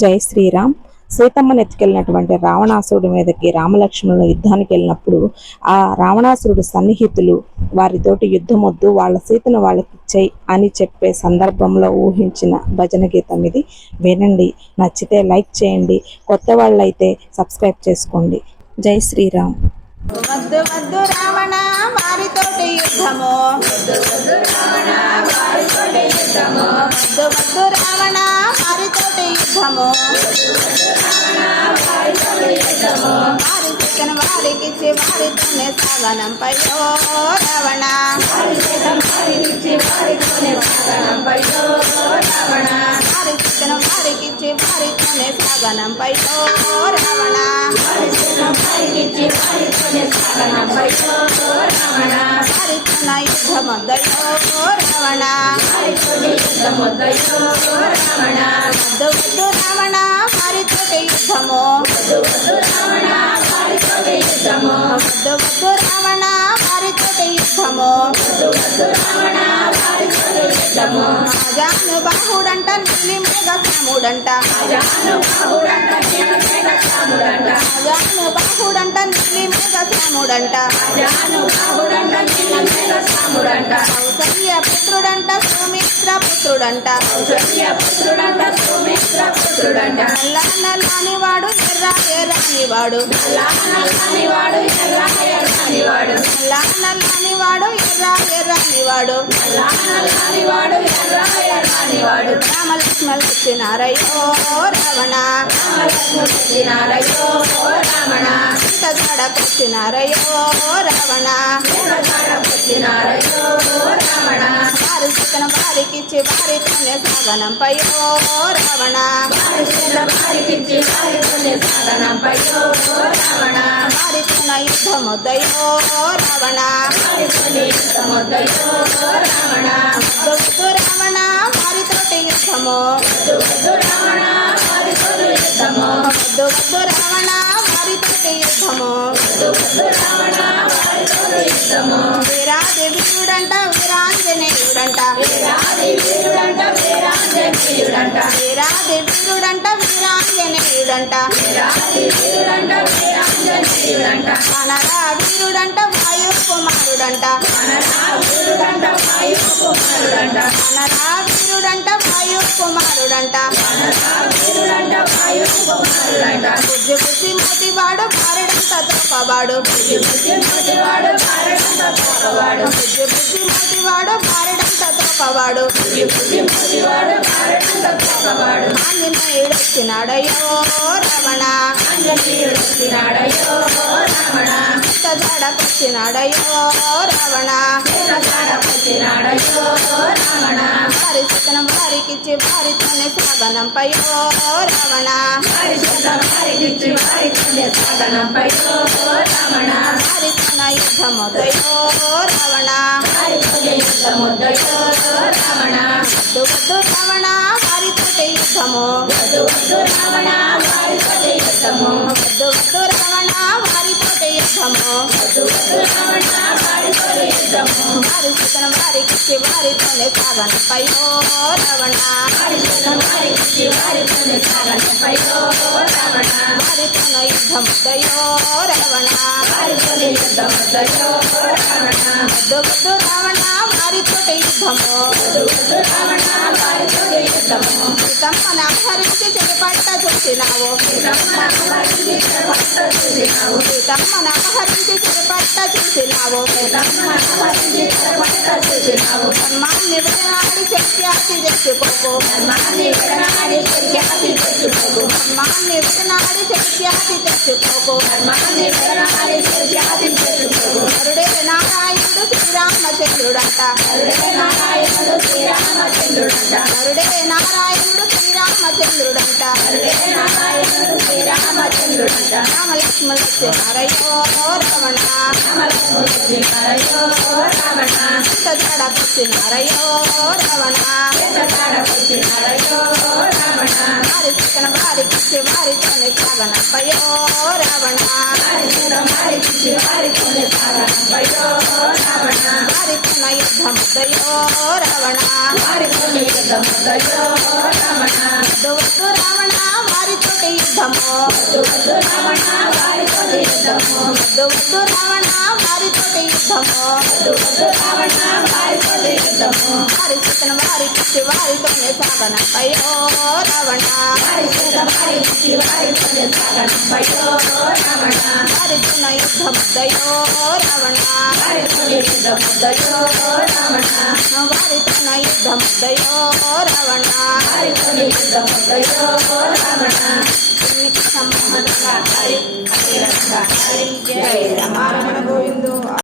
జై శ్రీరామ్. సీతమ్మను ఎత్తుకెళ్ళినటువంటి రావణాసురుడి మీదకి రామలక్ష్మణులు యుద్ధానికి వెళ్ళినప్పుడు ఆ రావణాసురుడు సన్నిహితులు వారితోటి యుద్ధం వద్దు, వాళ్ళ సీతను వాళ్ళకి ఇచ్చేయి అని చెప్పే సందర్భంలో ఊహించిన భజన గీతం ఇది. వినండి, నచ్చితే లైక్ చేయండి, కొత్త వాళ్ళైతే సబ్స్క్రైబ్ చేసుకోండి. జై శ్రీరామ్. వద్దు వద్దు రావణ వారితోటి యుద్ధము, వద్దు వద్దు రావణ వారితోటి యుద్ధము, వద్దు వద్దు రావణ వారితోటి యుద్ధము, వారి చిక్కన వారికిచ్చి వారితోనే సాగనంపై రావణ, వారి చిక్కన వారికిచ్చి వారితోనే సాగనంపై రావణ, వారితోన యుద్ధమొద్దయో రావణ, వద్దు వద్దు రావణ వారితోటి యుద్ధము, వద్దు వద్దు రావణ వారితోటి యుద్ధము, అజానుబాహుడంట నీలి మేఘశ్యాముడంట, అజానుబాహుడంట నీలి మేఘశ్యాముడంట, కౌసల్య పుత్రుడంట సౌమిత్ర పుత్రుడంట, నల్లాని వాడు ఎర్ర ఎర్రని వాడు, నల్లాని వాడు ఎర్ర ఎర్రని వాడు, రామలక్ష్మణులు వచ్చినారయ్యో రావణ, సీతగాడకొచ్చినారయ్యో రావణ, వారి సీతను వారికిచ్చి వారితోనే సాగనంపయ్యో రావణ, వారితోన యుద్ధమొద్దయో రావణ, వద్దు రావణ వారితోటి యుద్ధము, వద్దు వద్దు రావణ వారితోటి యుద్ధము, వీరాది వీరుడంట వీరాంజనేయుడంట, వానరా వీరుడంట వాయు కుమారుడంట, బుద్ధి బుద్ధి మోటివాడు భారడంత తోపవాడు, ఆంజనేయుడు వచ్చినాడయ్యో రావణ, సీతగాడకొచ్చినాడయ్యో రావణ, వారి సీతను వారికిచ్చి వారితోనే సాగనంపయ్యో రావణ, వారితోన యుద్ధమొద్దయో రావణ, వద్దు వద్దు రావణ వారితోటి యుద్ధము, వద్దు వద్దు రావణ వారితోటి యుద్ధము, వారి సీతను వారికిచ్చి వారితోనే సాగనంపయ్యో రావణ, వారితోన యుద్ధమొద్దయో రావణ, వద్దు వద్దు రావణ వారితోటి యుద్ధము, సీతమ్మను అపహరించి చెరపట్ట చూసినావు, ధర్మాన్ని విడనాడి శక్తి తెచ్చుకోకు, నరుడే నారాయణుడు శ్రీరామచంద్రుడంట, రామలక్ష్మణులు వచ్చినారయ్యో రావణ, సీతగాడకొచ్చినారయ్యో రావణ, వారి సీతను వారికిచ్చి వారితోనే సాగనంపయ్యో రావణ, వారితోన యుద్ధమొద్దయో రావణ, వద్దు వద్దు రావణ వారితోటి యుద్ధము వద్దు రావణ వారితోటి యుద్ధము వద్దు రావణ వారితోటి యుద్ధము రావణ వారితోటి యుద్ధము వారి సీతను వారికిచ్చి వారితోనే సాగనంపయో రావణ వారికిచ్చి వారితోనే సాగనంపయో రావణ వారితోన యుద్ధముద్దయో రావణ వారితోన యుద్ధముద్దయో రావణ వారితోన యుద్ధముద్దయో రావణ వారితోన యుద్ధముద్దయో రావణ సంబంధంగా హరి హరి జయ రమణ గోవిందు.